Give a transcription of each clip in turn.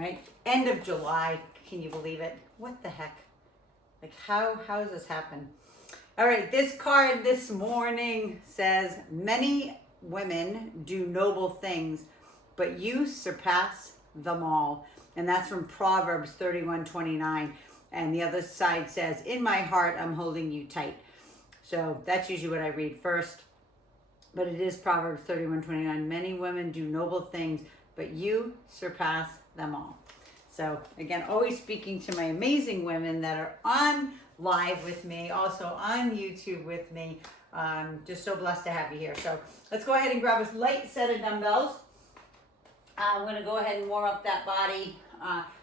right? End of July, can you believe it? What the heck? Like how does this happen? All right, this card this morning says, many women do noble things, but you surpass them all. And that's from Proverbs 31:29. And the other side says, in my heart, I'm holding you tight. So that's usually what I read first. But it is Proverbs 31:29. Many women do noble things, but you surpass them all. So again, always speaking to my amazing women that are on live with me, also on YouTube with me. Just so blessed to have you here. So let's go ahead and grab a light set of dumbbells. I'm going to go ahead and warm up that body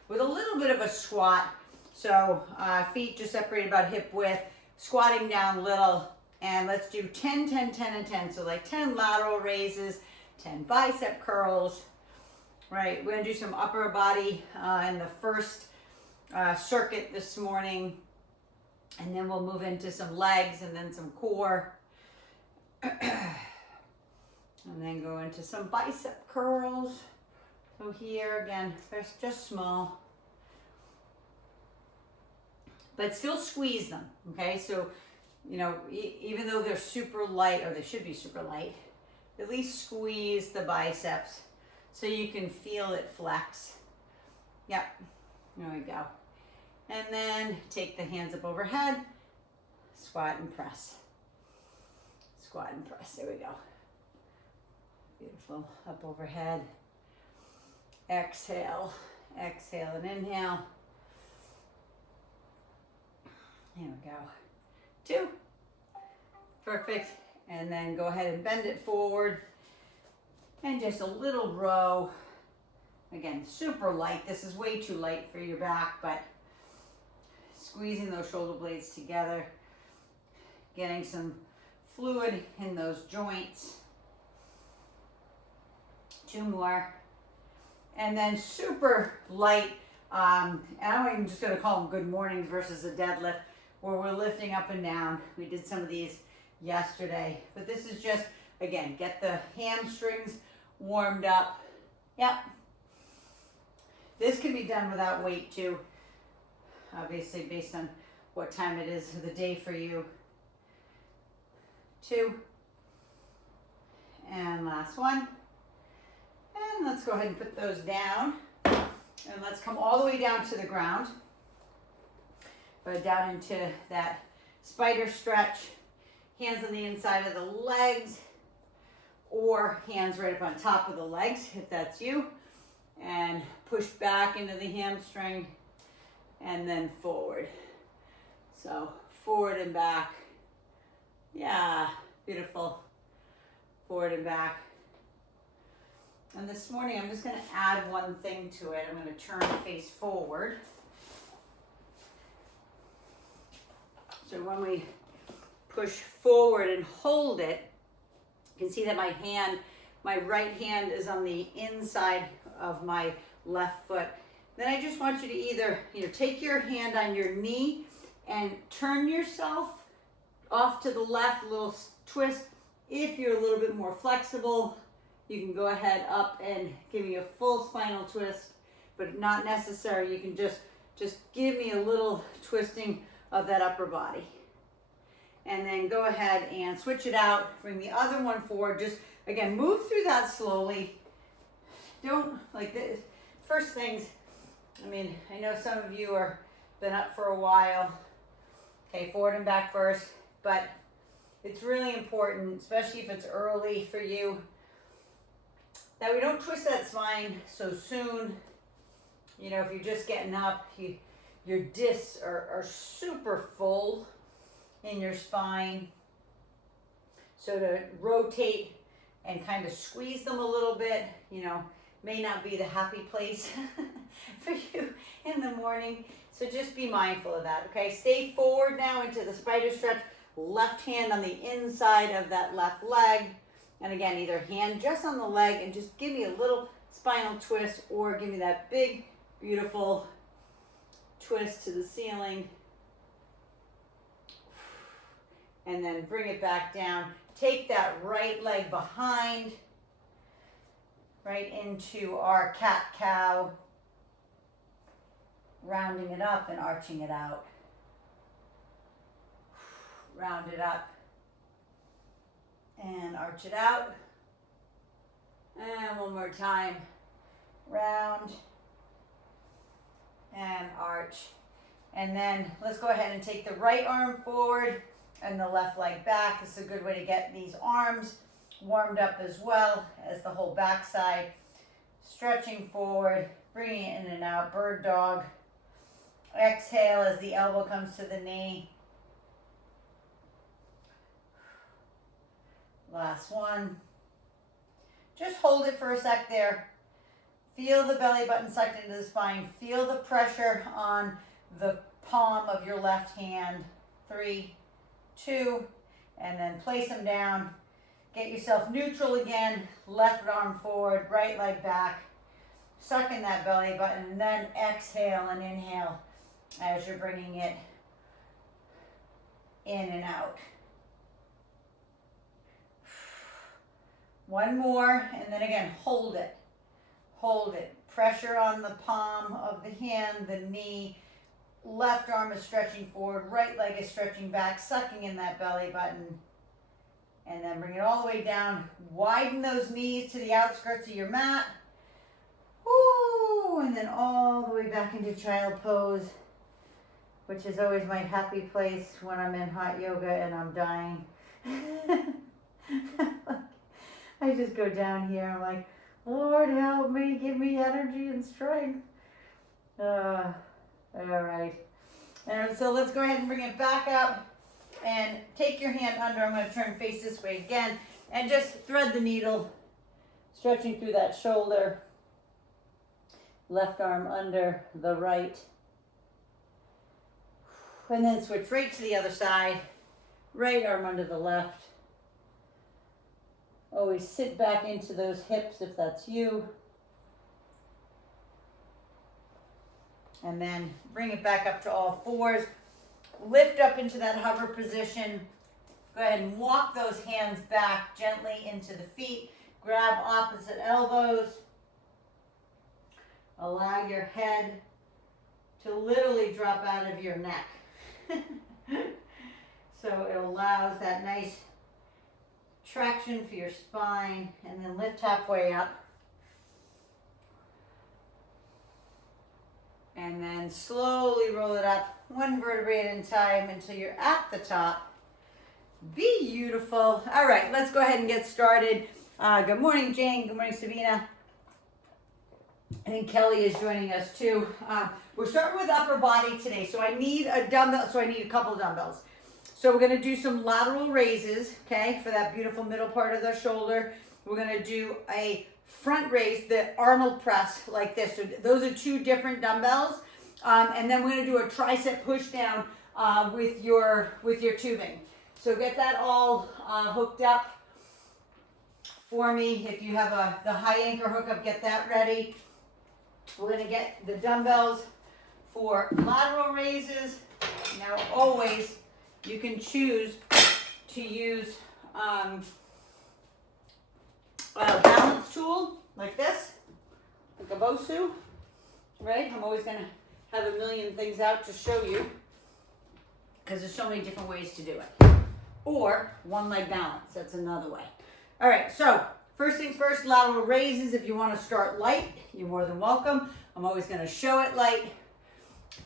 with a little bit of a squat. So feet just separated about hip width, squatting down little, and let's do 10, 10, 10, and 10. So like 10 lateral raises, 10 bicep curls, right? We're going to do some upper body in the first circuit this morning, and then we'll move into some legs and then some core, and then go into some bicep curls. So here again, they're just small, but still squeeze them, okay? So, you know, even though they're super light, or they should be super light, at least squeeze the biceps so you can feel it flex. Yep, there we go. And then take the hands up overhead, squat and press. Squat and press, there we go. Beautiful, up overhead. Exhale, exhale and inhale. There we go. 2. Perfect. And then go ahead and bend it forward. And just a little row. Again, super light. This is way too light for your back, but squeezing those shoulder blades together. Getting some fluid in those joints. 2 more. And then super light, and I'm even just gonna call them good mornings versus a deadlift, where we're lifting up and down. We did some of these yesterday, but this is just, again, get the hamstrings warmed up. Yep. This can be done without weight too, obviously based on what time it is of the day for you. 2. And last one. And let's go ahead and put those down. And let's come all the way down to the ground. But down into that spider stretch. Hands on the inside of the legs. Or hands right up on top of the legs, if that's you. And push back into the hamstring. And then forward. So forward and back. Yeah, beautiful. Forward and back. And this morning, I'm just going to add one thing to it. I'm going to turn face forward. So when we push forward and hold it, you can see that my right hand is on the inside of my left foot. Then I just want you to either, take your hand on your knee and turn yourself off to the left, a little twist. If you're a little bit more flexible, you can go ahead up and give me a full spinal twist, but not necessary. You can just give me a little twisting of that upper body. And then go ahead and switch it out. Bring the other one forward. Just, again, move through that slowly. Don't, like this. First things, I know some of you are been up for a while. Okay, forward and back first. But it's really important, especially if it's early for you, that we don't twist that spine so soon. If you're just getting up, your discs are super full in your spine. So to rotate and kind of squeeze them a little bit, may not be the happy place for you in the morning. So just be mindful of that, okay? Stay forward now into the spider stretch. Left hand on the inside of that left leg. And again, either hand just on the leg and just give me a little spinal twist, or give me that big, beautiful twist to the ceiling. And then bring it back down. Take that right leg behind, right into our cat-cow. rounding it up and arching it out. Round it up and arch it out. And one more time. Round and arch. And then let's go ahead and take the right arm forward and the left leg back. This is a good way to get these arms warmed up as well as the whole back side. Stretching forward, bringing it in and out, bird dog. Exhale as the elbow comes to the knee. Last one. Just hold it for a sec there. Feel the belly button sucked into the spine. Feel the pressure on the palm of your left hand. 3, 2, and then place them down. Get yourself neutral again. Left arm forward, right leg back. Suck in that belly button, and then exhale and inhale as you're bringing it in and out. One more, and then again, hold it. Hold it. Pressure on the palm of the hand, the knee. Left arm is stretching forward, right leg is stretching back, sucking in that belly button. And then bring it all the way down. Widen those knees to the outskirts of your mat. Woo! And then all the way back into child pose, which is always my happy place when I'm in hot yoga and I'm dying. I just go down here. I'm like, Lord, help me, give me energy and strength. All right. And so let's go ahead and bring it back up and take your hand under. I'm going to turn face this way again and just thread the needle, stretching through that shoulder. Left arm under the right. And then switch right to the other side. Right arm under the left. Always sit back into those hips if that's you. And then bring it back up to all fours. Lift up into that hover position. Go ahead and walk those hands back gently into the feet. Grab opposite elbows. Allow your head to literally drop out of your neck. So it allows that nice traction for your spine, and then lift halfway up. And then slowly roll it up, one vertebrae at a time until you're at the top. Beautiful. All right, let's go ahead and get started. Good morning, Jane. Good morning, Sabina. I think Kelly is joining us too. We're starting with upper body today. So I need a dumbbell, so I need a couple of dumbbells. So we're gonna do some lateral raises, okay, for that beautiful middle part of the shoulder. We're gonna do a front raise, the Arnold press like this. So those are two different dumbbells. And then we're gonna do a tricep push down with your tubing. So get that all hooked up for me. If you have the high anchor hookup, get that ready. We're gonna get the dumbbells for lateral raises. Now always, you can choose to use a balance tool like this, like a BOSU, right? I'm always gonna have a million things out to show you because there's so many different ways to do it. Or one leg balance, that's another way. All right, so first things first, lateral raises. If you want to start light, you're more than welcome. I'm always gonna show it light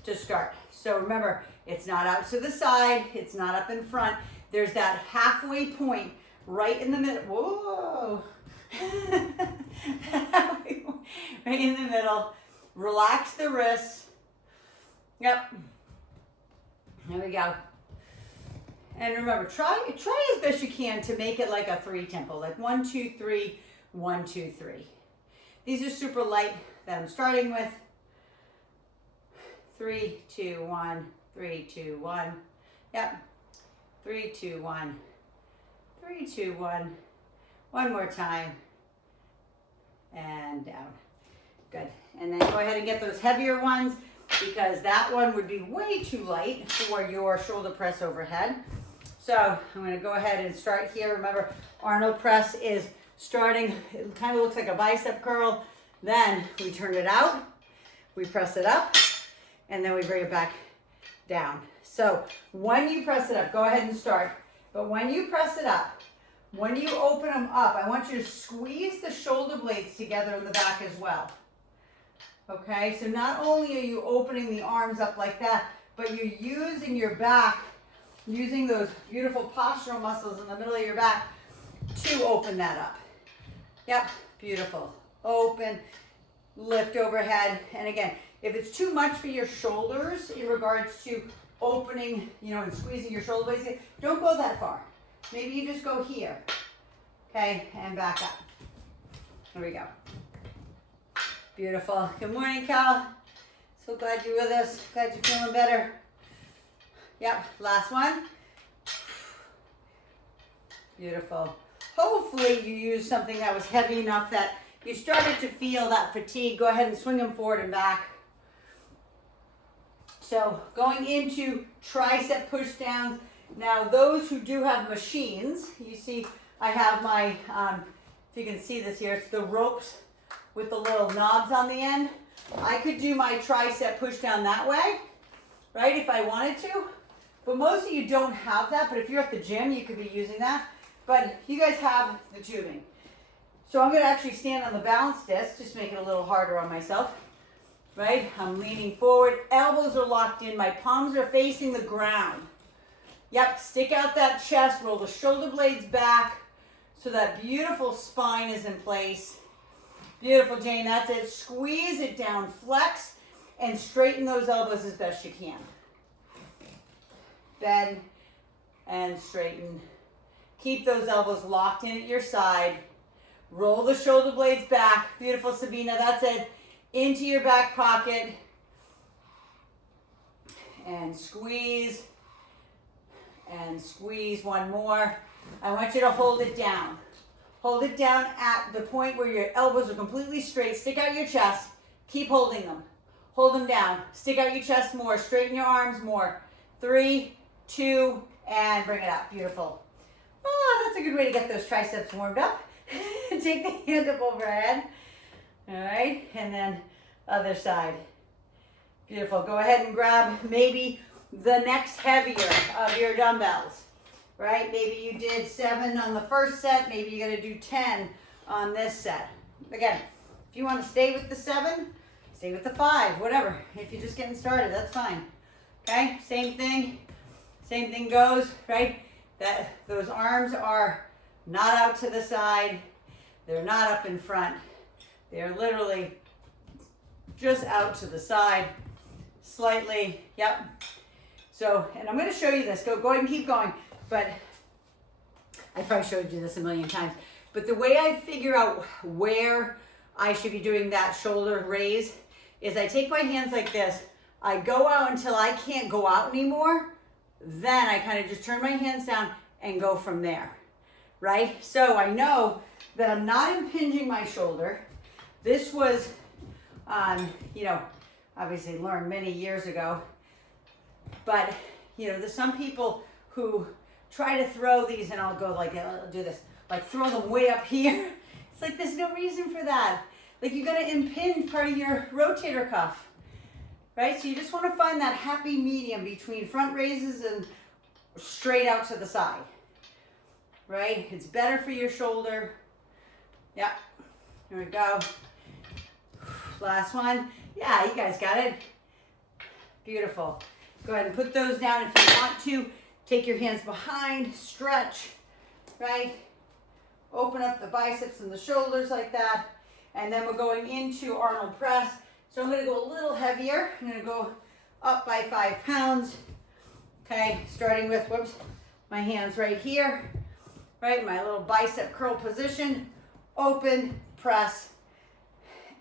to start. So remember, it's not out to the side, it's not up in front. There's that halfway point right in the middle. Whoa! Right in the middle. Relax the wrists. Yep. There we go. And remember, try as best you can to make it like a 3 tempo, like 1, 2, 3, 1, 2, 3. These are super light that I'm starting with. 3, 2, 1, 3, 2, 1. Yep. 3, 2, 1. 3, 2, 1. One more time. And down. Good. And then go ahead and get those heavier ones because that one would be way too light for your shoulder press overhead. So I'm going to go ahead and start here. Remember, Arnold press is starting, it kind of looks like a bicep curl. Then we turn it out, we press it up, and then we bring it back down. So when you press it up, go ahead and start. But when you press it up, when you open them up, I want you to squeeze the shoulder blades together in the back as well. Okay, so not only are you opening the arms up like that, but you're using your back, using those beautiful postural muscles in the middle of your back to open that up. Yep, beautiful. Open, lift overhead. And again, if it's too much for your shoulders in regards to opening, you know, and squeezing your shoulder blades, don't go that far. Maybe you just go here. Okay, and back up. There we go. Beautiful. Good morning, Cal. So glad you're with us. Glad you're feeling better. Yep, last one. Beautiful. Hopefully you used something that was heavy enough that you started to feel that fatigue. Go ahead and swing them forward and back. So going into tricep push downs. Now those who do have machines, you see I have my, if you can see this here, it's the ropes with the little knobs on the end. I could do my tricep push down that way, right, if I wanted to. But most of you don't have that, but if you're at the gym, you could be using that. But you guys have the tubing. So I'm going to actually stand on the balance disc, just make it a little harder on myself, right? I'm leaning forward, elbows are locked in, my palms are facing the ground. Yep, stick out that chest, roll the shoulder blades back so that beautiful spine is in place. Beautiful, Jane, that's it. Squeeze it down, flex, and straighten those elbows as best you can. Bend and straighten. Keep those elbows locked in at your side. Roll the shoulder blades back. Beautiful, Sabina, that's it. Into your back pocket. And squeeze. And squeeze one more. I want you to hold it down. Hold it down at the point where your elbows are completely straight. Stick out your chest. Keep holding them. Hold them down. Stick out your chest more. Straighten your arms more. 3, 2, and bring it up. Beautiful. Oh, that's a good way to get those triceps warmed up. Take the hand up overhead. All right, and then other side. Beautiful. Go ahead and grab maybe the next heavier of your dumbbells. Right? Maybe you did 7 on the first set. Maybe you're going to do 10 on this set. Again, if you want to stay with the 7, stay with the 5, whatever. If you're just getting started, that's fine. Okay? Same thing goes, right? That those arms are not out to the side. They're not up in front. They're literally just out to the side slightly. Yep. So, and I'm going to show you this. Go ahead and keep going. But I probably showed you this a million times. But the way I figure out where I should be doing that shoulder raise is I take my hands like this. I go out until I can't go out anymore. Then I kind of just turn my hands down and go from there, right? So I know that I'm not impinging my shoulder. This was, you know, obviously learned many years ago. But, you know, there's some people who try to throw these, and I'll go like, I'll do this, like throw them way up here. It's like, there's no reason for that. Like, you're gonna impinge part of your rotator cuff, right? So you just wanna find that happy medium between front raises and straight out to the side, right? It's better for your shoulder. Yep, here we go. Last one. Yeah, you guys got it. Beautiful. Go ahead and put those down if you want to. Take your hands behind, stretch, right? Open up the biceps and the shoulders like that. And then we're going into Arnold Press. So I'm gonna go a little heavier. I'm gonna go up by 5 pounds. Okay, starting with, whoops, my hands right here, right? My little bicep curl position. Open, press,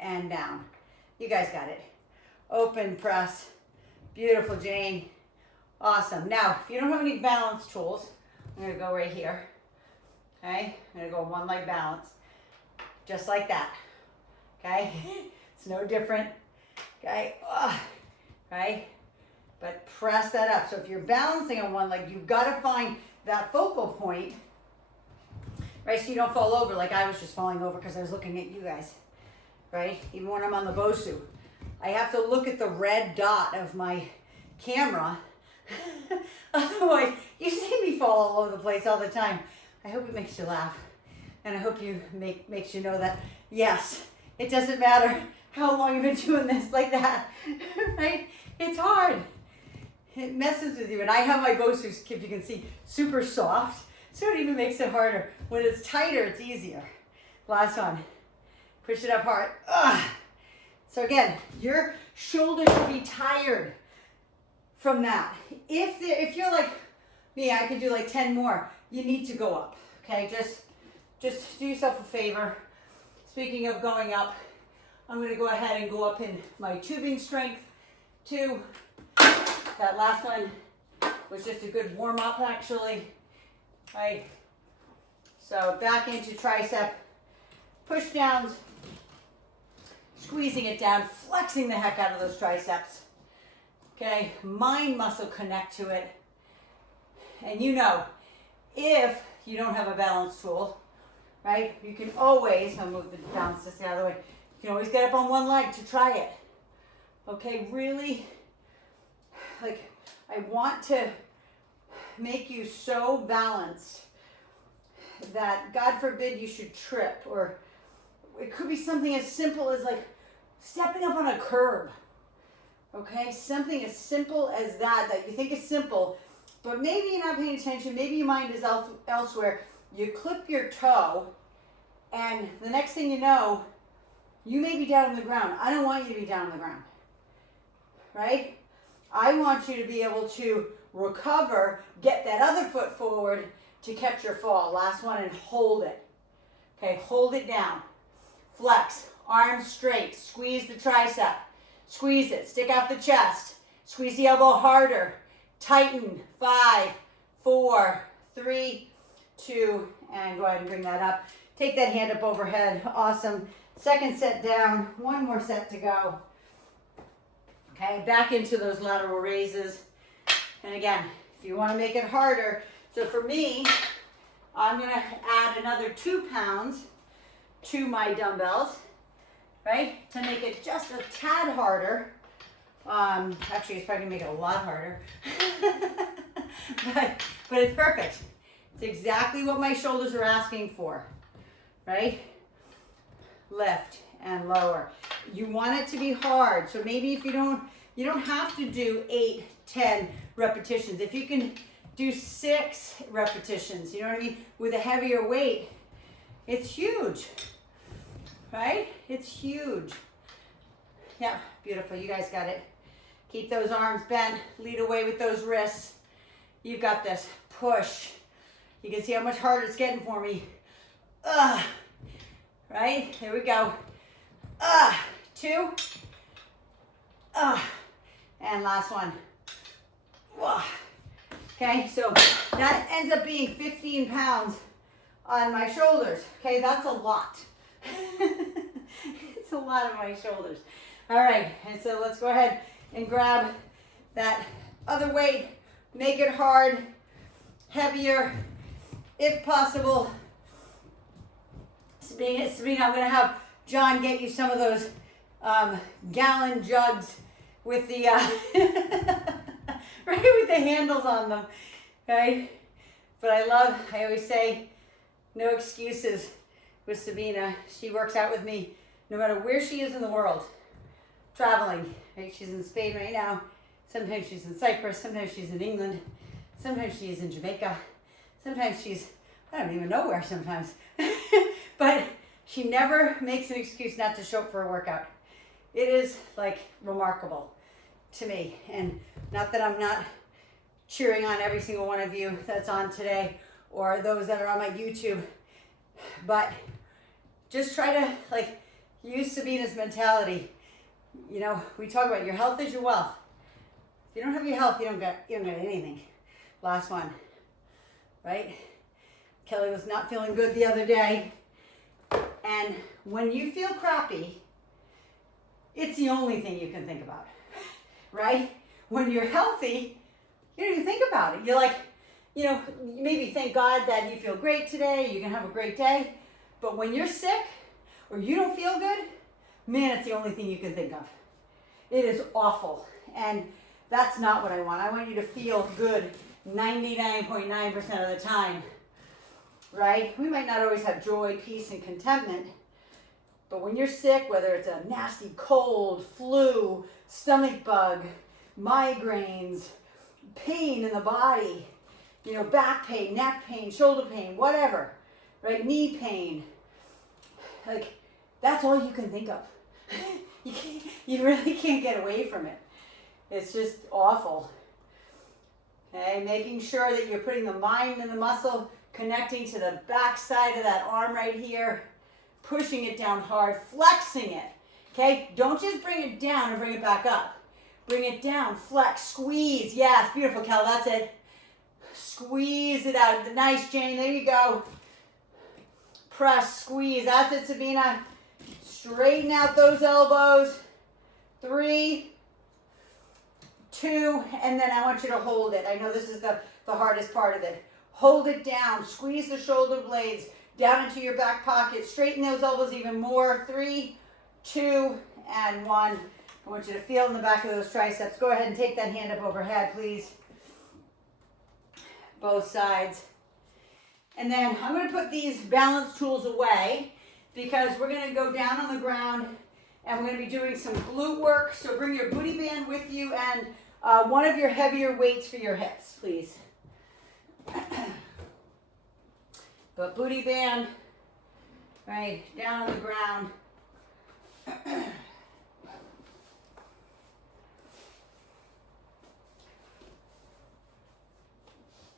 and down. You guys got it. Open, press. Beautiful, Jane. Awesome. Now, if you don't have any balance tools, I'm going to go right here. Okay? I'm going to go one leg balance. Just like that. Okay? It's no different. Okay? Right? But press that up. So if you're balancing on one leg, you've got to find that focal point, right? So you don't fall over like I was just falling over because I was looking at you guys. Right? Even when I'm on the Bosu. I have to look at the red dot of my camera. Otherwise, you see me fall all over the place all the time. I hope it makes you laugh. And I hope you makes you know that, yes, it doesn't matter how long you've been doing this like that, right? It's hard. It messes with you. And I have my Bosu's, if you can see, super soft. So it even makes it harder. When it's tighter, it's easier. Last one. Push it up hard. Ugh. So again, your shoulders should be tired from that. If you're like me, I could do like 10 more. You need to go up, okay? Just do yourself a favor. Speaking of going up, I'm gonna go ahead and go up in my tubing strength too. That last one was just a good warm up actually, right? So back into tricep pushdowns, squeezing it down, flexing the heck out of those triceps. Okay, mind muscle connect to it. And you know, if you don't have a balance tool, right, you can always, I'll move the balance this the other way, you can always get up on one leg to try it. Okay, really, like, I want to make you so balanced that, God forbid, you should trip, or it could be something as simple as like stepping up on a curb. Okay, something as simple as that you think is simple, but maybe you're not paying attention, maybe your mind is elsewhere. You clip your toe, and the next thing you know, you may be down on the ground. I don't want you to be down on the ground, right? I want you to be able to recover, get that other foot forward to catch your fall. Last one, and hold it. Okay, hold it down. Flex, arms straight, squeeze the tricep. Squeeze it, stick out the chest. Squeeze the elbow harder. Tighten, 5, 4, 3, 2, and go ahead and bring that up. Take that hand up overhead, awesome. Second set down, one more set to go. Okay, back into those lateral raises. And again, if you wanna make it harder, so for me, I'm gonna add another 2 pounds to my dumbbells, right? To make it just a tad harder. Actually, it's probably gonna make it a lot harder. but it's perfect. It's exactly what my shoulders are asking for, right? Lift and lower. You want it to be hard. So maybe if you don't have to do 8, 10 repetitions. If you can do 6 repetitions, you know what I mean? With a heavier weight, it's huge, right? It's huge. Yeah, beautiful. You guys got it. Keep those arms bent. Lead away with those wrists. You've got this. Push. You can see how much harder it's getting for me. Right? Here we go. 2. And last one. Okay, so that ends up being 15 pounds on my shoulders. Okay, that's a lot. It's a lot on my shoulders. All right, and so let's go ahead and grab that other weight. Make it hard, heavier, if possible. Sabina, I'm gonna have John get you some of those gallon jugs with the right, with the handles on them, right? But I always say, no excuses with Sabina. She works out with me no matter where she is in the world, traveling, right? She's in Spain right now. Sometimes she's in Cyprus. Sometimes she's in England. Sometimes she's in Jamaica. Sometimes I don't even know where sometimes. But she never makes an excuse not to show up for a workout. It is like remarkable to me. And not that I'm not cheering on every single one of you that's on today or those that are on my YouTube, but just try to like use Sabina's mentality. You know, we talk about your health is your wealth. If you don't have your health, you don't get anything. Last one, right? Kelly was not feeling good the other day. And when you feel crappy, it's the only thing you can think about, right? When you're healthy, you don't even think about it. You're like, you know, maybe thank God that you feel great today, you can have a great day. But when you're sick or you don't feel good, man, it's the only thing you can think of. it is awful. And that's not what I want. I want you to feel good 99.9% of the time, right? We might not always have joy, peace, and contentment, but when you're sick, whether it's a nasty cold, flu, stomach bug, migraines, pain in the body, you know, back pain, neck pain, shoulder pain, whatever, right? Knee pain, like that's all you can think of. You really can't get away from it. It's just awful. Okay, making sure that you're putting the mind and the muscle connecting to the back side of that arm right here, pushing it down hard, flexing it. Okay, don't just bring it down and bring it back up. Bring it down, flex, squeeze. Yes, beautiful, Kel, that's it. Squeeze it out. Nice, Jane, there you go. Press, squeeze, that's it, Sabina. Straighten out those elbows. 3, 2, and then I want you to hold it. I know this is the hardest part of it. Hold it down. Squeeze the shoulder blades down into your back pocket. Straighten those elbows even more. 3, 2, and 1. I want you to feel in the back of those triceps. Go ahead and take that hand up overhead, please. Both sides. And then I'm going to put these balance tools away because we're going to go down on the ground and we're going to be doing some glute work. So bring your booty band with you and one of your heavier weights for your hips, please. But booty band, right, down on the ground.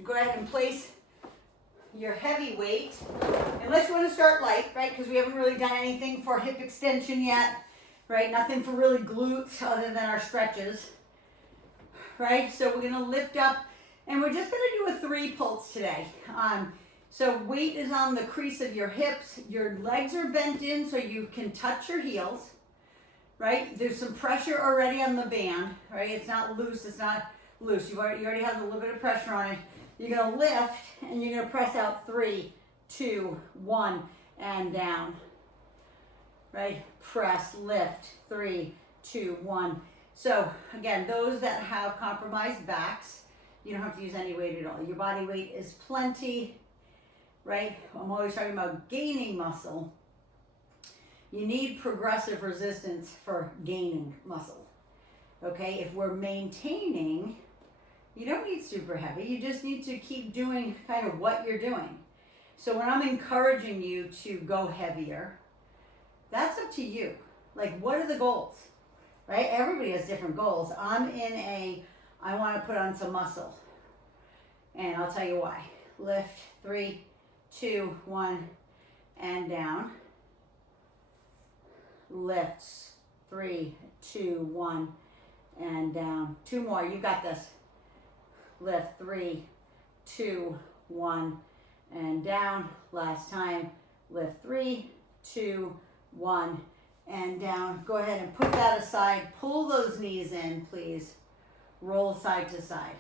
Go ahead and place your heavy weight, unless you want to start light, right, because we haven't really done anything for hip extension yet, right, nothing for really glutes other than our stretches, right, so we're going to lift up, and we're just going to do a 3 pulse today. So weight is on the crease of your hips, your legs are bent in so you can touch your heels, right, there's some pressure already on the band, right, it's not loose, you already have a little bit of pressure on it. You're going to lift and you're going to press out 3, 2, 1, and down. Right? Press, lift, 3, 2, 1. So again, those that have compromised backs, you don't have to use any weight at all. Your body weight is plenty, right? I'm always talking about gaining muscle. You need progressive resistance for gaining muscle. Okay? If we're maintaining, you don't need super heavy. You just need to keep doing kind of what you're doing. So when I'm encouraging you to go heavier, that's up to you. Like, what are the goals? Right? Everybody has different goals. I'm in I want to put on some muscle. And I'll tell you why. Lift, 3, 2, 1, and down. Lifts, 3, 2, 1, and down. 2 more. You got this. Lift, 3, 2, 1, and down. Last time. Lift, 3, 2, 1, and down. Go ahead and put that aside. Pull those knees in, please. Roll side to side.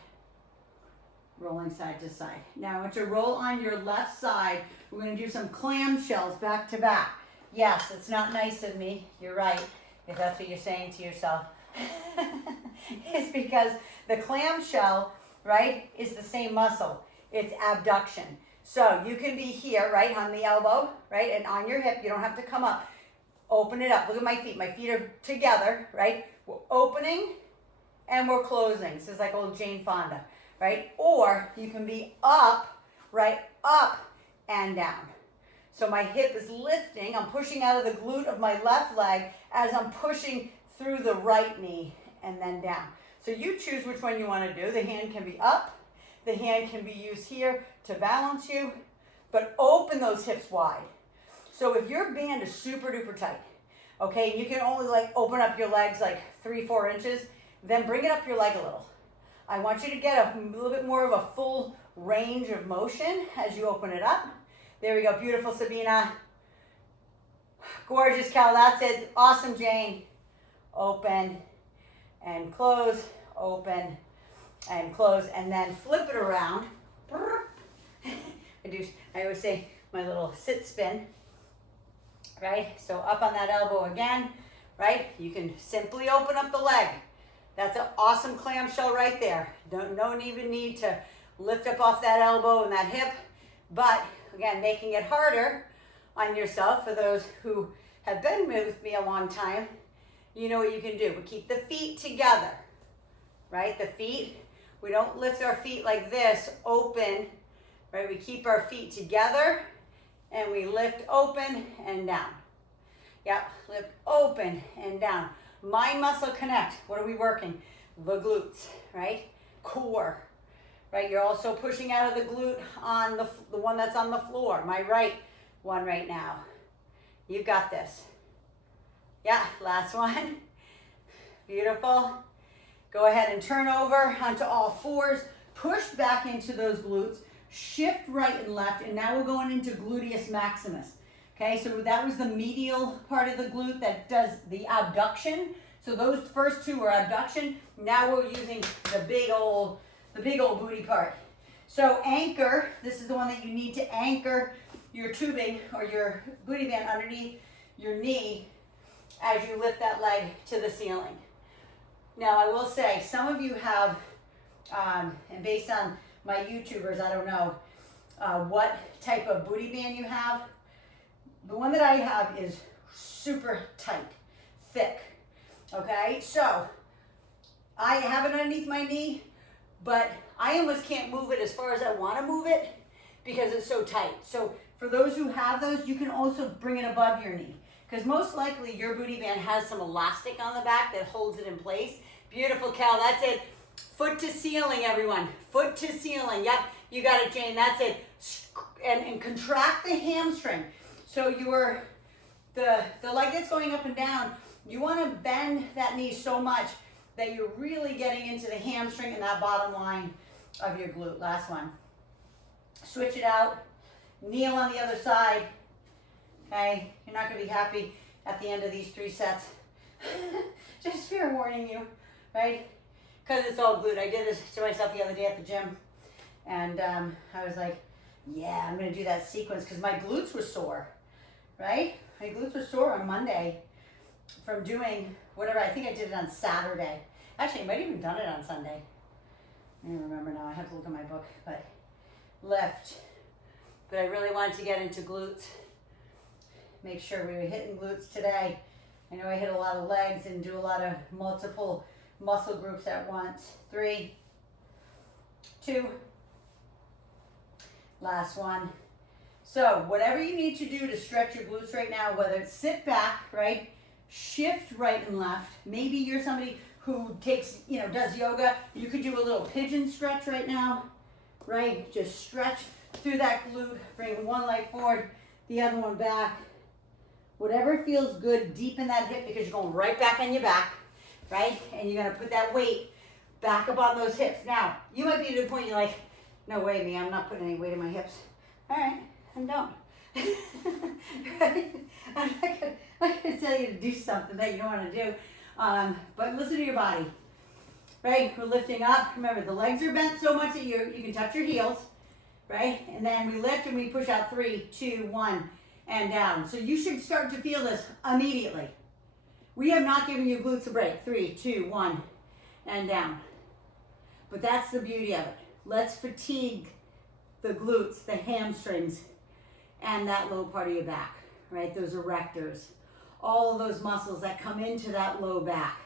Rolling side to side. Now I want you to roll on your left side. We're going to do some clamshells back to back. Yes, it's not nice of me. You're right, if that's what you're saying to yourself. It's because the clamshell, right, is the same muscle. It's abduction. So you can be here, right, on the elbow, right, and on your hip. You don't have to come up. Open it up. Look at my feet. My feet are together, right? We're opening and we're closing. This is like old Jane Fonda, right? Or you can be up, right, up and down. So my hip is lifting. I'm pushing out of the glute of my left leg as I'm pushing through the right knee and then down. So you choose which one you want to do. The hand can be up. The hand can be used here to balance you, but open those hips wide. So if your band is super duper tight, okay, you can only like open up your legs like 3-4 inches, then bring it up your leg a little. I want you to get a little bit more of a full range of motion as you open it up. There we go. Beautiful, Sabina. Gorgeous, Cal. That's it. Awesome, Jane. Open and close, open and close, and then flip it around. I always say my little sit spin, right? So up on that elbow again. right? You can simply open up the leg. That's an awesome clamshell right there. Don't even need to lift up off that elbow and that hip. But again, making it harder on yourself for those who have been with me a long time, you know what you can do. We keep the feet together, right? The feet, we don't lift our feet like this, open, right? We keep our feet together and we lift open and down. Yep, lift open and down. Mind muscle connect. What are we working? The glutes, right? Core, right? You're also pushing out of the glute on the one that's on the floor. My right one right now. You got this. Yeah, last one. Beautiful. Go ahead and turn over onto all fours. Push back into those glutes. Shift right and left. And now we're going into gluteus maximus. Okay, so that was the medial part of the glute that does the abduction. So those first two are abduction. Now we're using the big old booty part. So anchor, this is the one that you need to anchor your tubing or your booty band underneath your knee as you lift that leg to the ceiling. Now I will say, some of you have, and based on my YouTubers, I don't know what type of booty band you have. The one that I have is super tight, thick, okay? So I have it underneath my knee, but I almost can't move it as far as I want to move it because it's so tight. So for those who have those, you can also bring it above your knee because most likely your booty band has some elastic on the back that holds it in place. Beautiful, Cal, that's it. Foot to ceiling, everyone. Foot to ceiling. Yep, you got it, Jane. That's it. And contract the hamstring. So the leg that's going up and down, you want to bend that knee so much that you're really getting into the hamstring and that bottom line of your glute. Last one. Switch it out. Kneel on the other side. Okay, you're not going to be happy at the end of these 3 sets. Just fair warning you, right? Because it's all glute. I did this to myself the other day at the gym. And I was like, yeah, I'm going to do that sequence because my glutes were sore. Right? My glutes were sore on Monday from doing whatever. I think I did it on Saturday. Actually, I might have even done it on Sunday. I don't remember now. I have to look at my book. But lift. But I really wanted to get into glutes. Make sure we were hitting glutes today. I know I hit a lot of legs and do a lot of multiple muscle groups at once. 3, 2. Last one. So whatever you need to do to stretch your glutes right now, whether it's sit back, right, shift right and left. Maybe you're somebody who takes, does yoga. You could do a little pigeon stretch right now, right? Just stretch through that glute, bring one leg forward, the other one back. Whatever feels good, deep in that hip because you're going right back on your back, right? And you're gonna put that weight back up on those hips. Now, you might be to the point you're like, no way, me, I'm not putting any weight in my hips. All right. And don't. Right? I'm not gonna tell you to do something that you don't want to do. But listen to your body. Right? We're lifting up. Remember, the legs are bent so much that you can touch your heels. Right? And then we lift and we push out 3, 2, 1, and down. So you should start to feel this immediately. We have not given you glutes a break. 3, 2, 1, and down. But that's the beauty of it. Let's fatigue the glutes, the hamstrings, and that low part of your back, right? Those erectors, all of those muscles that come into that low back,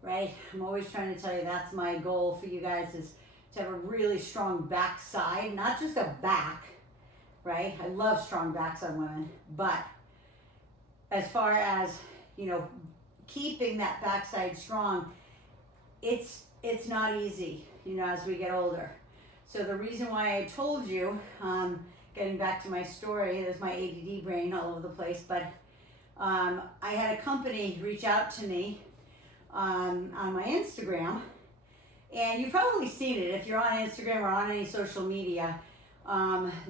right? I'm always trying to tell you that's my goal for you guys is to have a really strong back side, not just a back, right? I love strong backs on women, but as far as, keeping that backside strong, it's not easy, as we get older. So the reason why I told you, getting back to my story, there's my ADD brain all over the place, but I had a company reach out to me on my Instagram, and you've probably seen it if you're on Instagram or on any social media.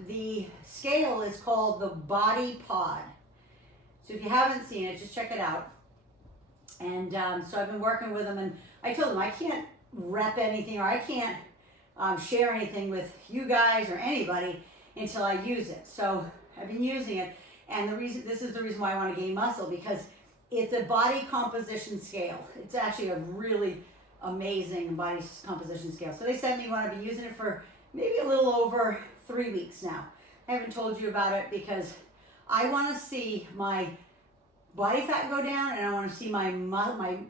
The scale is called the Body Pod. So if you haven't seen it, just check it out. And so I've been working with them, and I told them I can't rep anything or I can't share anything with you guys or anybody until I use it. So I've been using it, and this is the reason why I want to gain muscle, because It's a body composition scale. It's actually a really amazing body composition scale. So they sent me one. I've been using it for maybe a little over 3 weeks now. I haven't told you about it because I want to see my body fat go down and I want to see my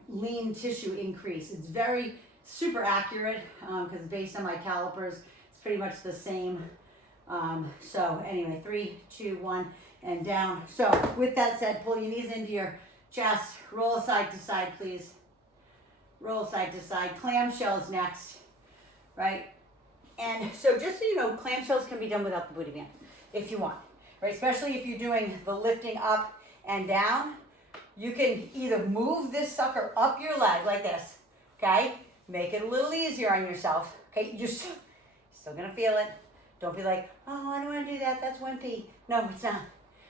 lean tissue increase. It's very super accurate because it's based on my calipers. It's pretty much the same. So anyway, 3, 2, 1, and down. So with that said, pull your knees into your chest. Roll side to side, please. Roll side to side. Clamshells next, right? And so just so you know, clamshells can be done without the booty band if you want, right? Especially if you're doing the lifting up and down. You can either move this sucker up your leg like this, okay? Make it a little easier on yourself, okay? You're still gonna feel it. Don't be like, oh, I don't wanna do that, that's wimpy. No, it's not,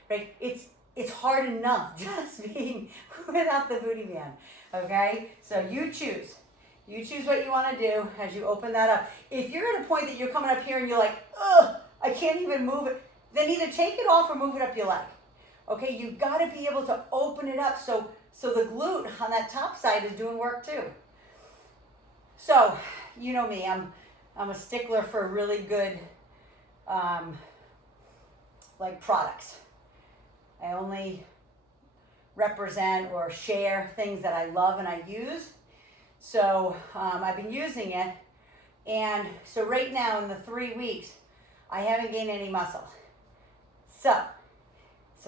right? It's hard enough just being without the booty band, okay? So you choose. You choose what you want to do as you open that up. If you're at a point that you're coming up here and you're like, ugh, I can't even move it, then either take it off or move it up your leg. Okay, you've got to be able to open it up so the glute on that top side is doing work too. So, you know me, I'm a stickler for really good like products. I only represent or share things that I love and I use. So I've been using it, and so right now in the 3 weeks, I haven't gained any muscle. So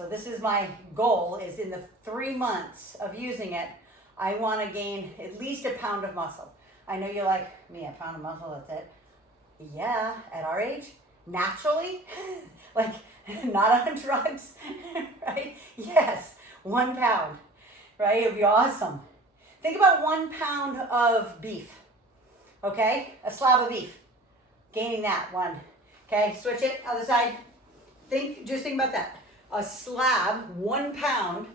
this is my goal, is in the 3 months of using it, I want to gain at least a pound of muscle. I know you're like, me, a pound of muscle, that's it. Yeah, at our age, naturally, like not on drugs, right? Yes, 1 pound, right? It would be awesome. Think about 1 pound of beef, okay? A slab of beef, gaining that one, okay? Switch it, other side. Just think about that. A slab, 1 pound,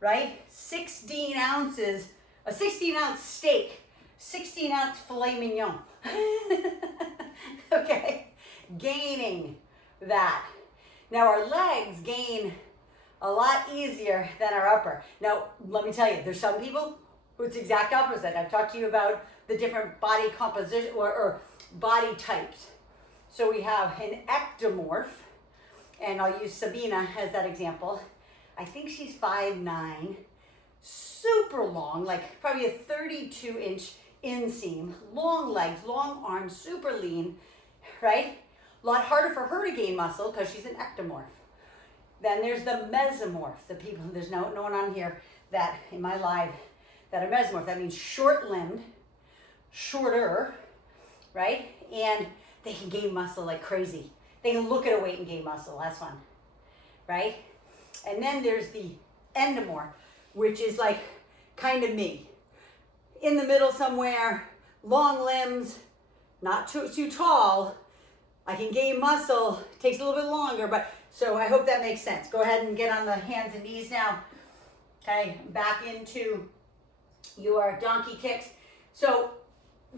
right? 16 ounces, a 16-ounce steak, 16-ounce filet mignon, okay? Gaining that. Now our legs gain a lot easier than our upper. Now, let me tell you, there's some people who it's exact opposite. I've talked to you about the different body composition or body types. So we have an ectomorph, and I'll use Sabina as that example. I think she's 5'9", super long, like probably a 32-inch inseam, long legs, long arms, super lean, right? A lot harder for her to gain muscle because she's an ectomorph. Then there's the mesomorph, the people, there's no one on here that in my life that are mesomorph. That means short-limbed, shorter, right? And they can gain muscle like crazy. They can look at a weight and gain muscle, that's fun, right? And then there's the endomorph, which is like kind of me. In the middle somewhere, long limbs, not too tall. I can gain muscle, takes a little bit longer, but so I hope that makes sense. Go ahead and get on the hands and knees now. Okay, back into your donkey kicks. So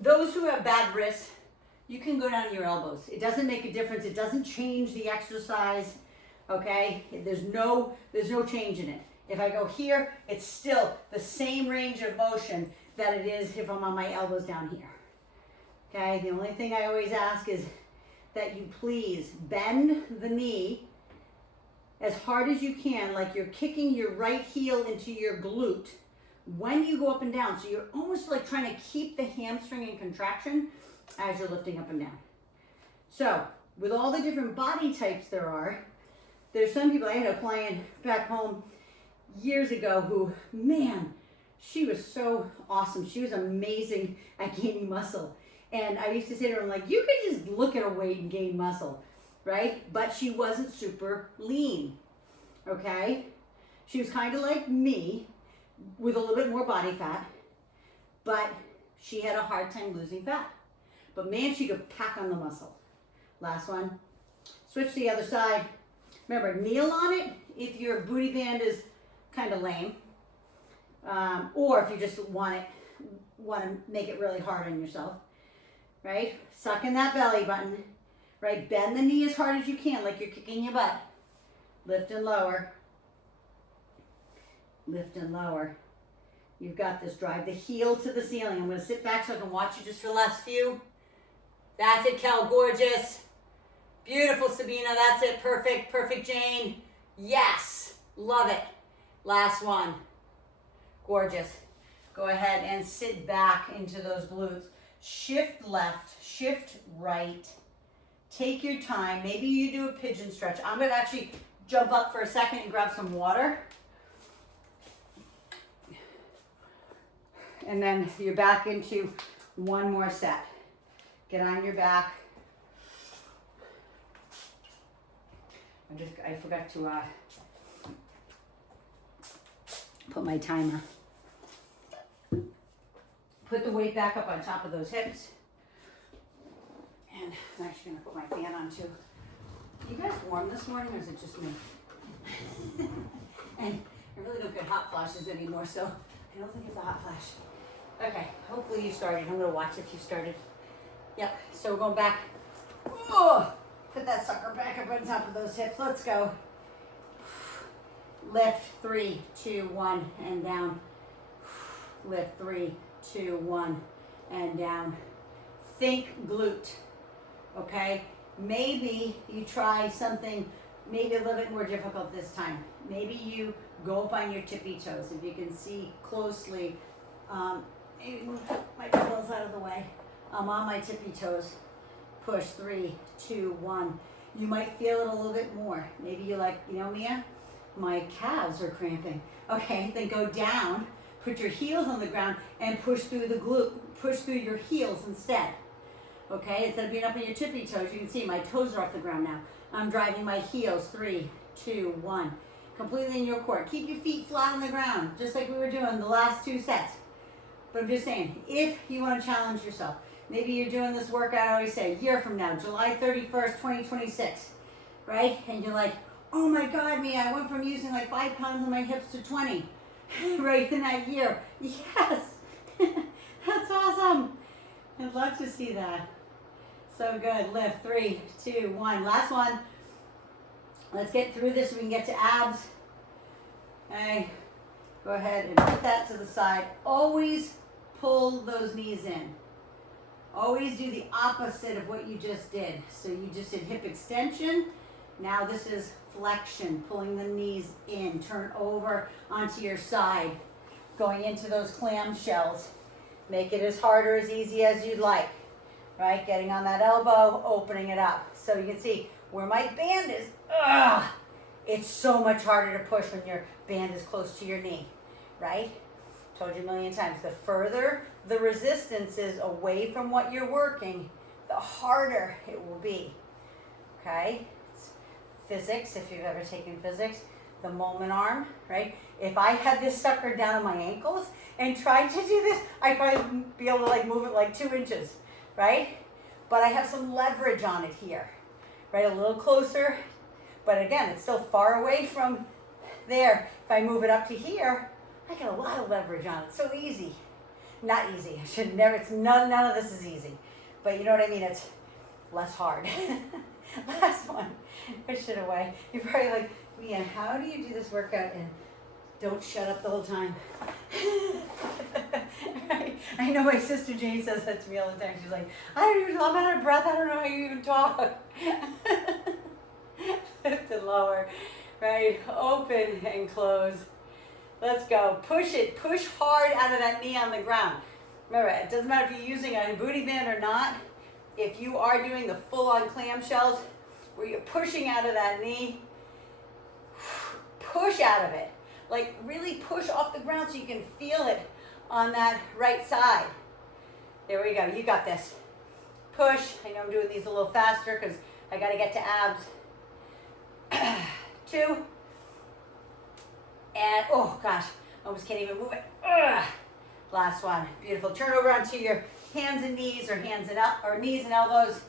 those who have bad wrists, you can go down to your elbows. It doesn't make a difference. It doesn't change the exercise, okay? There's no change in it. If I go here, it's still the same range of motion that it is if I'm on my elbows down here, okay? The only thing I always ask is that you please bend the knee as hard as you can, like you're kicking your right heel into your glute when you go up and down. So you're almost like trying to keep the hamstring in contraction as you're lifting up and down. So with all the different body types there are, there's some people, I had a client back home years ago who, man, she was so awesome. She was amazing at gaining muscle. And I used to say to her, I'm like, you can just look at her weight and gain muscle, right? But she wasn't super lean, okay? She was kind of like me with a little bit more body fat, but she had a hard time losing fat. But man, she could pack on the muscle. Last one. Switch to the other side. Remember, kneel on it if your booty band is kind of lame, or if you just want to make it really hard on yourself. Right? Suck in that belly button. Right? Bend the knee as hard as you can, like you're kicking your butt. Lift and lower. Lift and lower. You've got this. Drive the heel to the ceiling. I'm going to sit back so I can watch you just for the last few. That's it, Kel. Gorgeous. Beautiful, Sabina. That's it. Perfect. Perfect, Jane. Yes. Love it. Last one. Gorgeous. Go ahead and sit back into those glutes. Shift left. Shift right. Take your time. Maybe you do a pigeon stretch. I'm going to actually jump up for a second and grab some water. And then you're back into one more set. Get on your back. I forgot to put my timer. Put the weight back up on top of those hips. And I'm actually gonna put my fan on too. You guys warm this morning or is it just me? And I really don't get hot flashes anymore, so I don't think it's a hot flash. Okay, hopefully you started. I'm gonna watch if you started. Yep, so we're going back. Oh, put that sucker back up on top of those hips. Let's go. Lift, 3, 2, 1, and down. Lift, 3, 2, 1, and down. Think glute, okay? Maybe you try something maybe a little bit more difficult this time. Maybe you go up on your tippy toes. If you can see closely, maybe move my dumbbells out of the way. I'm on my tippy toes. Push, 3, 2, 1. You might feel it a little bit more. Maybe you're like, you know, Mia, my calves are cramping. Okay, then go down, put your heels on the ground, and push through the glute. Push through your heels instead. Okay, instead of being up on your tippy toes, you can see my toes are off the ground now. I'm driving my heels, 3, 2, 1. Completely in your core. Keep your feet flat on the ground, just like we were doing the last 2 sets. But I'm just saying, if you want to challenge yourself, maybe you're doing this workout, I always say, a year from now, July 31st, 2026, right? And you're like, oh my God, Mia, I went from using like 5 pounds on my hips to 20, right in that year. Yes, that's awesome. I'd love to see that. So good. Lift, 3, 2, 1. Last one. Let's get through this so we can get to abs. Okay. Go ahead and put that to the side. Always pull those knees in. Always do the opposite of what you just did. So you just did hip extension. Now this is flexion, pulling the knees in. Turn over onto your side. Going into those clamshells. Make it as hard or as easy as you'd like. Right? Getting on that elbow, opening it up. So you can see where my band is. It's so much harder to push when your band is close to your knee. Right? Told you a million times. The further the resistance is away from what you're working, the harder it will be. Okay? It's physics, if you've ever taken physics. The moment arm, right? If I had this sucker down on my ankles and tried to do this, I'd probably be able to like move it like 2 inches, right? But I have some leverage on it here, right? A little closer, but again, it's still far away from there. If I move it up to here, I get a lot of leverage on it. So easy. Not easy. I should never, it's none of this is easy. But you know what I mean? It's less hard. Last one. Push it away. You're probably like, Mia, how do you do this workout and don't shut up the whole time? Right? I know my sister Jane says that to me all the time. She's like, I'm out of breath. I don't know how you even talk. Lift and lower. Right? Open and close. Let's go. Push it. Push hard out of that knee on the ground. Remember, it doesn't matter if you're using a booty band or not. If you are doing the full-on clamshells, where you're pushing out of that knee, push out of it. Like really push off the ground so you can feel it on that right side. There we go. You got this. Push. I know I'm doing these a little faster because I got to get to abs. 2. And, oh gosh, almost can't even move it. Last one. Beautiful. Turn over onto your hands and knees, or knees and elbows.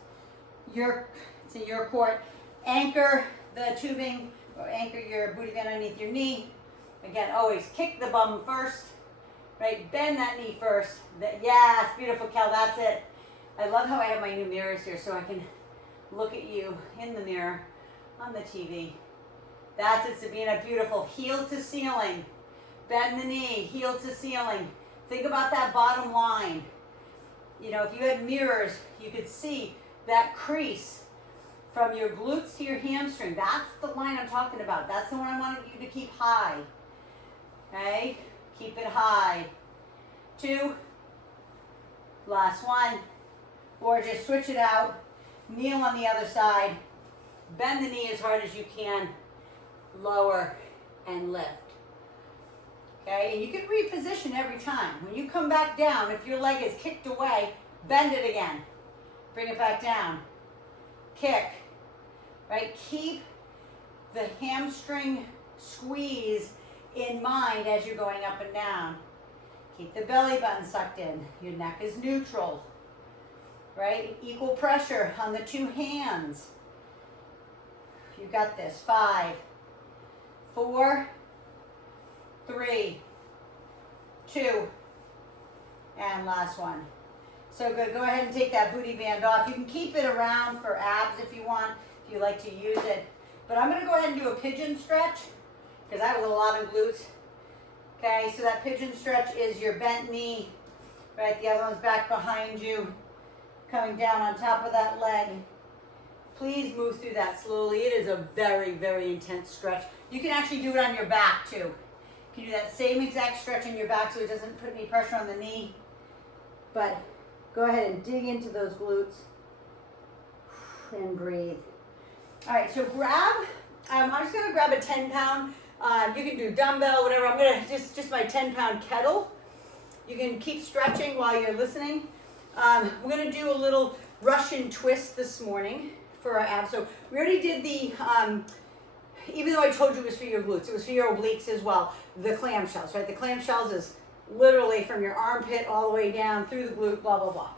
It's in your court. Anchor the tubing, or anchor your booty band underneath your knee. Again, always kick the bum first, right? Bend that knee first. Yes, beautiful, Kel, that's it. I love how I have my new mirrors here so I can look at you in the mirror on the TV. That's it, Sabina, beautiful. Heel to ceiling. Bend the knee, heel to ceiling. Think about that bottom line. You know, if you had mirrors, you could see that crease from your glutes to your hamstring. That's the line I'm talking about. That's the one I want you to keep high. Okay? Keep it high. 2. Last one. Or just switch it out. Kneel on the other side. Bend the knee as hard as you can. Lower and lift. Okay? And you can reposition every time. When you come back down, if your leg is kicked away, bend it again. Bring it back down. Kick. Right? Keep the hamstring squeeze in mind as you're going up and down. Keep the belly button sucked in. Your neck is neutral. Right? Equal pressure on the 2 hands. You got this. 5, 4, 3, 2, and last one. So good. Go ahead and take that booty band off. You can keep it around for abs if you want, if you like to use it. But I'm going to go ahead and do a pigeon stretch because I have a lot of glutes. Okay, so that pigeon stretch is your bent knee, right? The other one's back behind you, coming down on top of that leg. Please move through that slowly. It is a very, very intense stretch. You can actually do it on your back too. You can do that same exact stretch on your back so it doesn't put any pressure on the knee. But go ahead and dig into those glutes and breathe. All right, so I'm just gonna grab a 10-pound. You can do dumbbell, whatever. I'm gonna just my 10-pound kettle. You can keep stretching while you're listening. We're gonna do a little Russian twist this morning for our abs. So we already did the, even though I told you it was for your glutes, it was for your obliques as well. The clamshells, right? The clamshells is literally from your armpit all the way down through the glute, blah, blah, blah.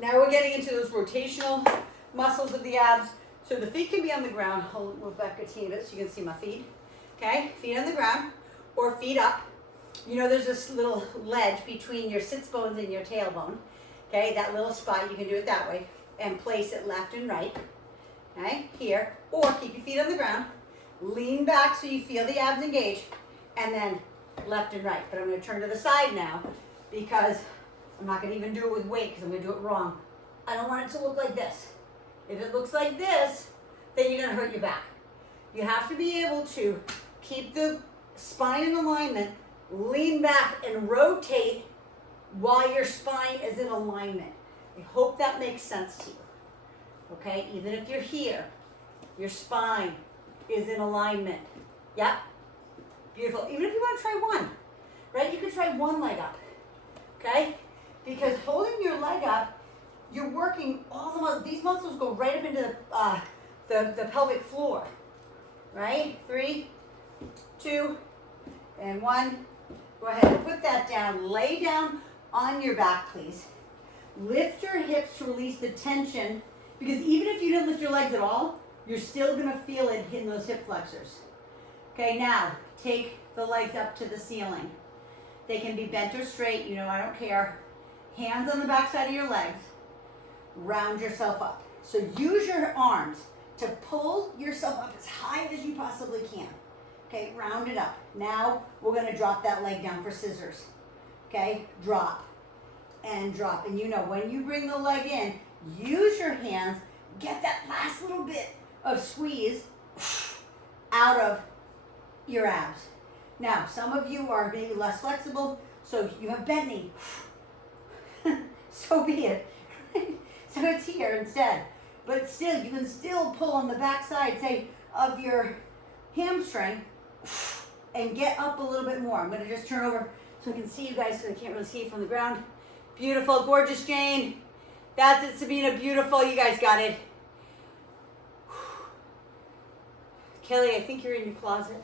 Now we're getting into those rotational muscles of the abs. So the feet can be on the ground. I'll move back a teeny bit so you can see my feet. Okay, feet on the ground or feet up. You know there's this little ledge between your sits bones and your tailbone. Okay, that little spot, you can do it that way and place it left and right. Okay, here. Or keep your feet on the ground. Lean back so you feel the abs engage. And then left and right. But I'm going to turn to the side now because I'm not going to even do it with weight because I'm going to do it wrong. I don't want it to look like this. If it looks like this, then you're going to hurt your back. You have to be able to keep the spine in alignment, lean back and rotate while your spine is in alignment. I hope that makes sense to you. Okay, even if you're here, your spine is in alignment. Yep, beautiful. Even if you want to try one, right? You could try one leg up, okay? Because holding your leg up, you're working all the muscles. These muscles go right up into the pelvic floor, right? 3, 2, and 1. Go ahead and put that down. Lay down on your back, please. Lift your hips to release the tension, because even if you didn't lift your legs at all, you're still going to feel it in those hip flexors. Okay, now take the legs up to the ceiling. They can be bent or straight, you know, I don't care. Hands on the back side of your legs. Round yourself up. So use your arms to pull yourself up as high as you possibly can. Okay, round it up. Now we're going to drop that leg down for scissors. Okay, drop and drop. And you know, when you bring the leg in, use your hands, get that last little bit of squeeze out of your abs. Now, some of you are maybe less flexible, so you have bent knee. So be it. So it's here instead. But still, you can still pull on the back side, say, of your hamstring and get up a little bit more. I'm going to just turn over so I can see you guys because I can't really see you from the ground. Beautiful, gorgeous, Jane. That's it, Sabina, beautiful. You guys got it. Kelly, I think you're in your closet.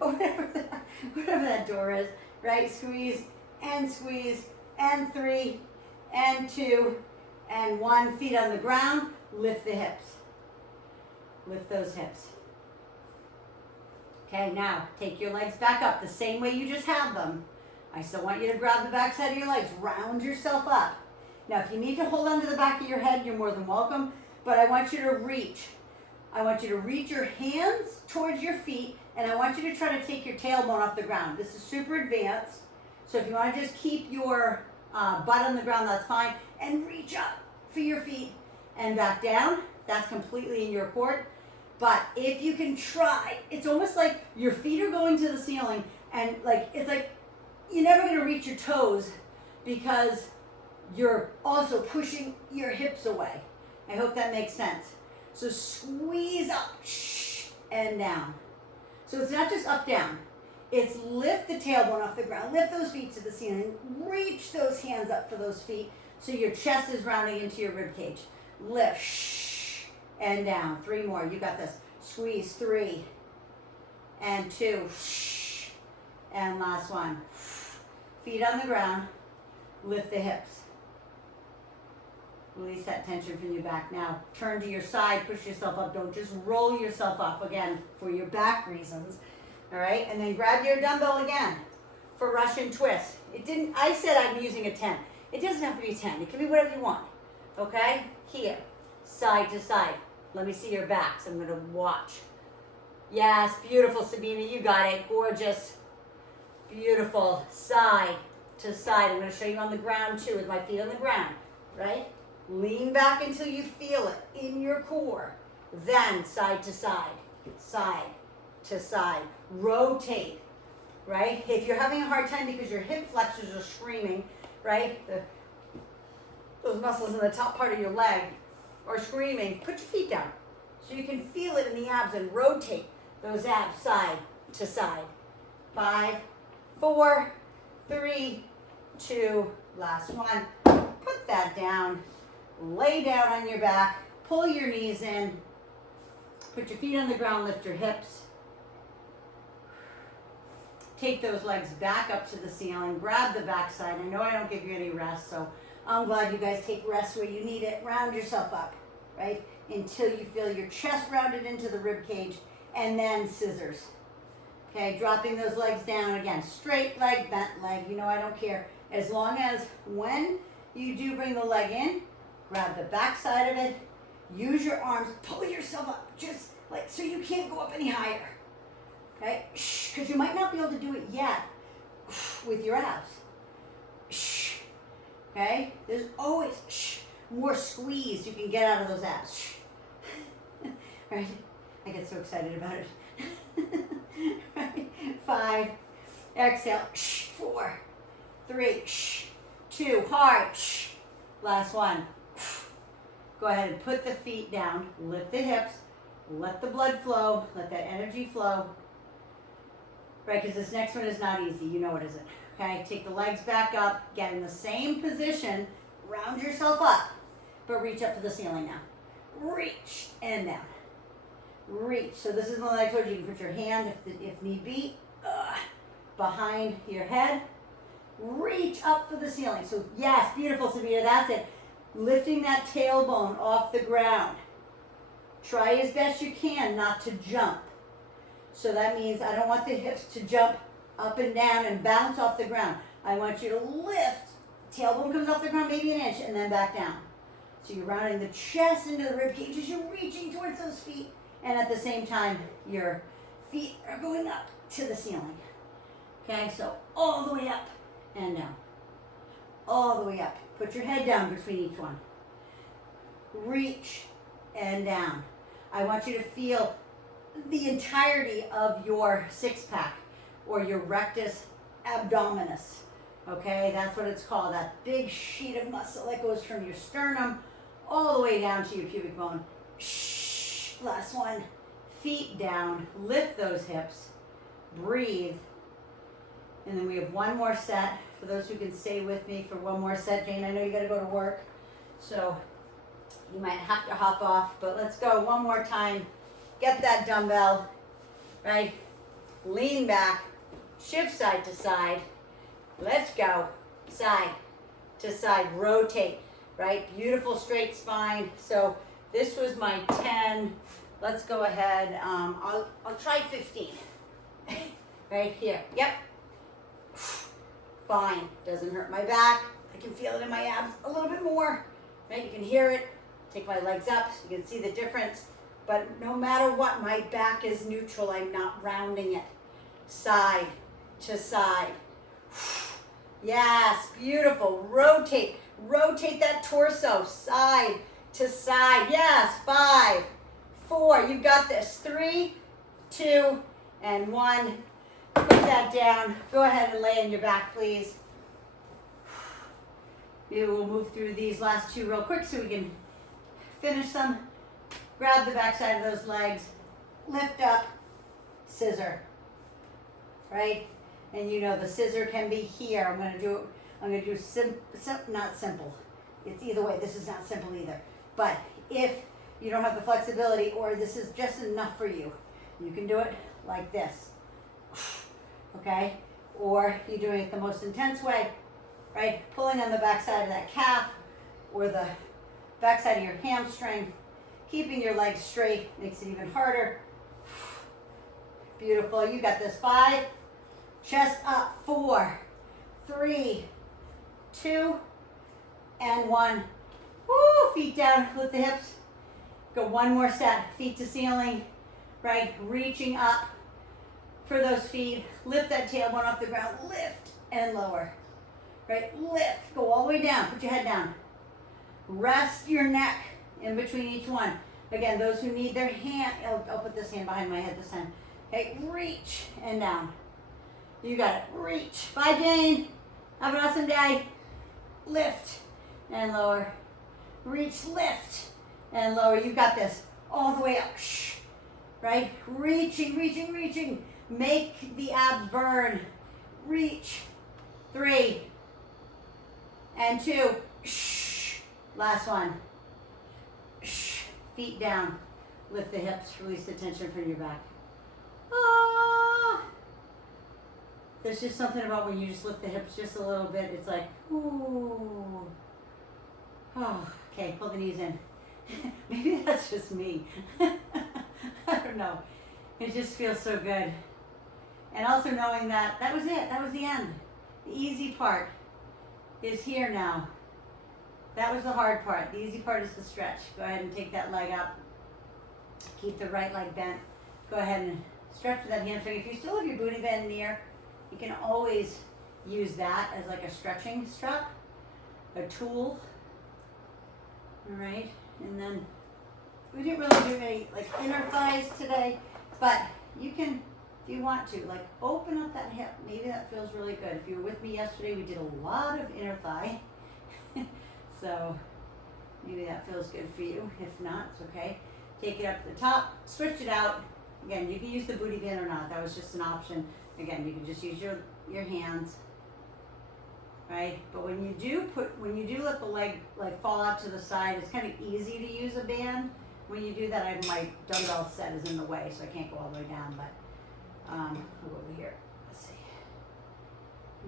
Or whatever that door is, right? Squeeze, and 3, and 2, and 1. Feet on the ground. Lift the hips. Lift those hips. Okay, now take your legs back up the same way you just had them. I still want you to grab the back side of your legs. Round yourself up. Now, if you need to hold onto the back of your head, you're more than welcome. But I want you to reach. I want you to reach your hands towards your feet And I want you to try to take your tailbone off the ground. This is super advanced. So if you want to just keep your butt on the ground, that's fine. And reach up for your feet and back down. That's completely in your court. But if you can try, it's almost like your feet are going to the ceiling, and like it's like you're never going to reach your toes because you're also pushing your hips away. I hope that makes sense. So squeeze up and down. So it's not just up, down. It's lift the tailbone off the ground, lift those feet to the ceiling, reach those hands up for those feet so your chest is rounding into your rib cage. Lift, and down. 3 more, you got this. Squeeze, 3, and 2, and last one. Feet on the ground, lift the hips. Release that tension from your back. Now, turn to your side, push yourself up. Don't just roll yourself up, again, for your back reasons. All right, and then grab your dumbbell again for Russian twist. I said I'm using a 10. It doesn't have to be a 10. It can be whatever you want. Okay, here, side to side. Let me see your backs. I'm gonna watch. Yes, beautiful, Sabina, you got it. Gorgeous, beautiful, side to side. I'm gonna show you on the ground too, with my feet on the ground, right? Lean back until you feel it in your core. Then side to side, side to side. Rotate, right? If you're having a hard time because your hip flexors are screaming, right? Those muscles in the top part of your leg are screaming, put your feet down so you can feel it in the abs and rotate those abs side to side. 5, 4, 3, 2, last one. Put that down. Lay down on your back. Pull your knees in. Put your feet on the ground. Lift your hips. Take those legs back up to the ceiling. Grab the back side. I know I don't give you any rest, so I'm glad you guys take rest where you need it. Round yourself up, right? Until you feel your chest rounded into the rib cage, and then scissors. Okay, dropping those legs down again. Straight leg, bent leg. You know, I don't care. As long as when you do bring the leg in, grab the back side of it. Use your arms. Pull yourself up. Just like so you can't go up any higher. Okay? Because you might not be able to do it yet with your abs. Okay? There's always more squeeze you can get out of those abs. Right? I get so excited about it. Right? 5. Exhale. 4, 3, 2. Hard. Last one. Go ahead and put the feet down. Lift the hips. Let the blood flow. Let that energy flow. Right, because this next one is not easy. You know it isn't. Okay, take the legs back up. Get in the same position. Round yourself up. But reach up to the ceiling now. Reach and down. Reach. So this is the one I told you. You can put your hand, if need be, behind your head. Reach up for the ceiling. So yes, beautiful, Sabina. That's it. Lifting that tailbone off the ground. Try as best you can not to jump. So that means I don't want the hips to jump up and down and bounce off the ground. I want you to lift. Tailbone comes off the ground maybe an inch and then back down. So you're rounding the chest into the rib cage as you're reaching towards those feet. And at the same time, your feet are going up to the ceiling. Okay, so all the way up and down. All the way up. Put your head down between each one. Reach and down. I want you to feel the entirety of your six-pack or your rectus abdominis. Okay, that's what it's called. That big sheet of muscle that goes from your sternum all the way down to your pubic bone. Last one. Feet down. Lift those hips. Breathe. And then we have one more set. For those who can stay with me for one more set, Jane, I know you got to go to work, so you might have to hop off, but let's go one more time. Get that dumbbell, right? Lean back, shift side to side. Let's go. Side to side, rotate, right? Beautiful straight spine. So this was my 10. Let's go ahead. I'll try 15. Right here. Yep. Fine. Doesn't hurt my back. I can feel it in my abs a little bit more. Right? You can hear it. Take my legs up so you can see the difference. But no matter what, my back is neutral. I'm not rounding it. Side to side. Yes, beautiful. Rotate. Rotate that torso. Side to side. Yes, 5, 4. You got this. 3, 2, and 1. Put that down. Go ahead and lay on your back, please. Maybe we'll move through these last 2 real quick so we can finish them. Grab the back side of those legs. Lift up. Scissor. Right? And you know the scissor can be here. I'm going to do not simple. It's either way. This is not simple either. But if you don't have the flexibility or this is just enough for you, you can do it like this. Okay? Or you're doing it the most intense way, right? Pulling on the back side of that calf or the back side of your hamstring. Keeping your legs straight makes it even harder. Beautiful. You got this. 5. Chest up. 4, 3, 2, and 1. Woo! Feet down. Lift the hips. Go one more set. Feet to ceiling. Right? Reaching up for those feet. Lift that tailbone off the ground. Lift and lower. Right? Lift. Go all the way down. Put your head down. Rest your neck in between each one. Again, those who need their hand, I'll put this hand behind my head this time. Okay, reach and down. You got it. Reach. Bye, Jane. Have an awesome day. Lift and lower. Reach, lift and lower. You got this. All the way up. Shh. Right? Reaching, reaching, reaching. Make the abs burn. Reach. 3 and 2. Shh. Last one. Shh. Feet down. Lift the hips. Release the tension from your back. Ah. There's just something about when you just lift the hips just a little bit. It's like, ooh. Oh, okay, pull the knees in. Maybe that's just me. I don't know. It just feels so good. And also knowing that that was it. That was the end. The easy part is here now. That was the hard part. The easy part is the stretch. Go ahead and take that leg up. Keep the right leg bent. Go ahead and stretch with that hamstring. If you still have your booty bend near, you can always use that as like a stretching strap, a tool. All right, and then we didn't really do any like inner thighs today, but you can, if you want to, like open up that hip. Maybe that feels really good. If you were with me yesterday, we did a lot of inner thigh. So maybe that feels good for you. If not, it's okay. Take it up to the top, switch it out. Again, you can use the booty band or not. That was just an option. Again, you can just use your hands, right? But when you do let the leg like fall out to the side, it's kind of easy to use a band. When you do that, my dumbbell set is in the way, so I can't go all the way down. But I'll go over here. Let's see.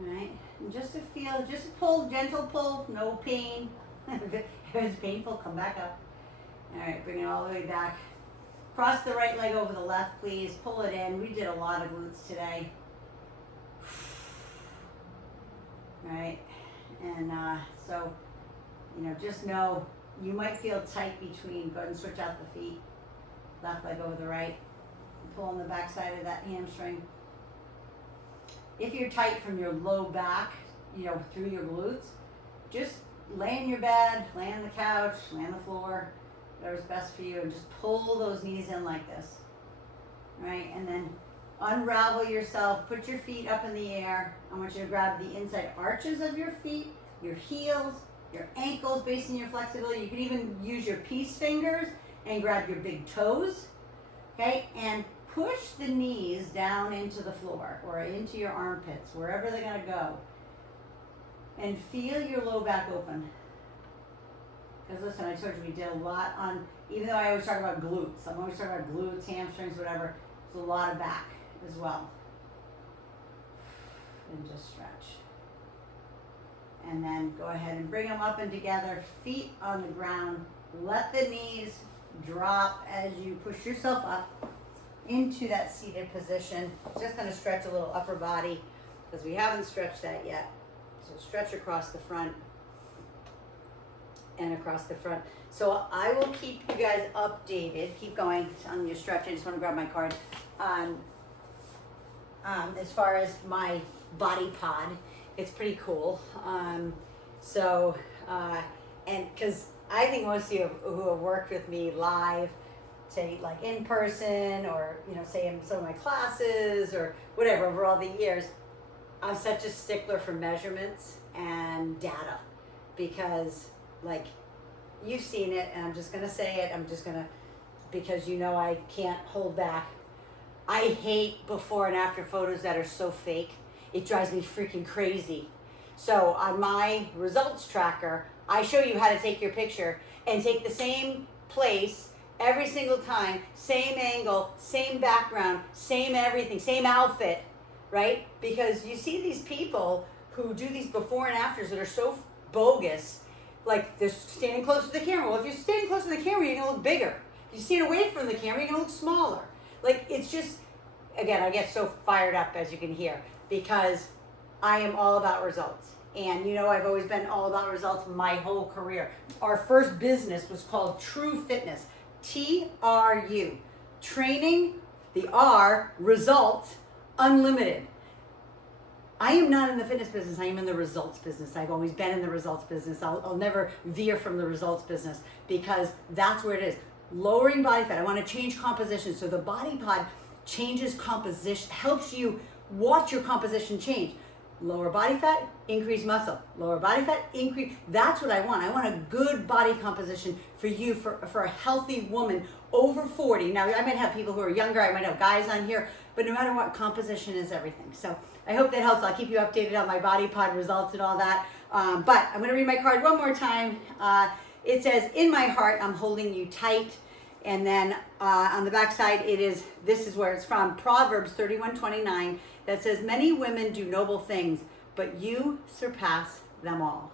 All right, and just to feel, just pull, gentle pull, no pain. If it's painful, come back up. All right, bring it all the way back. Cross the right leg over the left, please. Pull it in. We did a lot of glutes today. All right, and so, just know you might feel tight between. Go ahead and switch out the feet. Left leg over the right. Pull on the back side of that hamstring. If you're tight from your low back, through your glutes, just lay in your bed, lay on the couch, lay on the floor, whatever's best for you, and just pull those knees in like this. Right, and then unravel yourself, put your feet up in the air. I want you to grab the inside arches of your feet, your heels, your ankles, based on your flexibility. You can even use your peace fingers and grab your big toes, okay? And push the knees down into the floor or into your armpits, wherever they're gonna go. And feel your low back open. Because listen, I told you we did a lot on, even though I always talk about glutes, I'm always talking about glutes, hamstrings, whatever, there's a lot of back as well. And just stretch. And then go ahead and bring them up and together, feet on the ground. Let the knees drop as you push yourself up into that seated position. Just gonna stretch a little upper body because we haven't stretched that yet. So stretch across the front. and across the front. So I will keep you guys updated. Keep going on your stretch. I just want to grab my card. As far as my body pod, it's pretty cool. And because I think most of you who have worked with me live, say like in person, or say in some of my classes or whatever over all the years, I'm such a stickler for measurements and data, because like you've seen it, and I'm just gonna say it. Because I can't hold back. I hate before and after photos that are so fake. It drives me freaking crazy. So on my results tracker, I show you how to take your picture and take the same place every single time, same angle, same background, same everything, same outfit, right? Because you see these people who do these before and afters that are so bogus, like they're standing close to the camera. Well, if you're standing close to the camera, you're gonna look bigger. If you stand away from the camera, you're gonna look smaller. Like, it's just, again, I get so fired up, as you can hear, because I am all about results. And I've always been all about results my whole career. Our first business was called True Fitness, TRU, training, the R, result, unlimited. I am not in the fitness business. I am in the results business. I've always been in the results business. I'll never veer from the results business, because that's where it is. Lowering body fat. I want to change composition. So the body pod changes composition, helps you watch your composition change. Lower body fat, increase muscle. Lower body fat, increase. That's what I want. I want a good body composition for you, for a healthy woman over 40. Now, I might have people who are younger. I might have guys on here. But no matter what, composition is everything. So I hope that helps. I'll keep you updated on my body pod results and all that. But I'm going to read my card one more time. It says, in my heart, I'm holding you tight. And then on the back side, this is where it's from, Proverbs 31:29, that says, many women do noble things, but you surpass them all.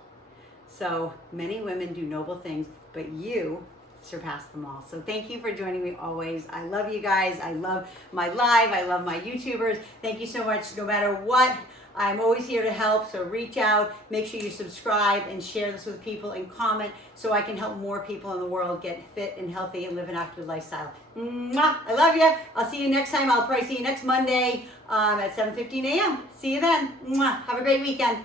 So many women do noble things, but you surpass them all. So thank you for joining me always. I love you guys. I love my live. I love my YouTubers. Thank you so much. No matter what, I'm always here to help. So reach out, make sure you subscribe and share this with people, and comment so I can help more people in the world get fit and healthy and live an active lifestyle. Mwah! I love you. I'll see you next time. I'll probably see you next Monday at 7:15 a.m. See you then. Mwah! Have a great weekend.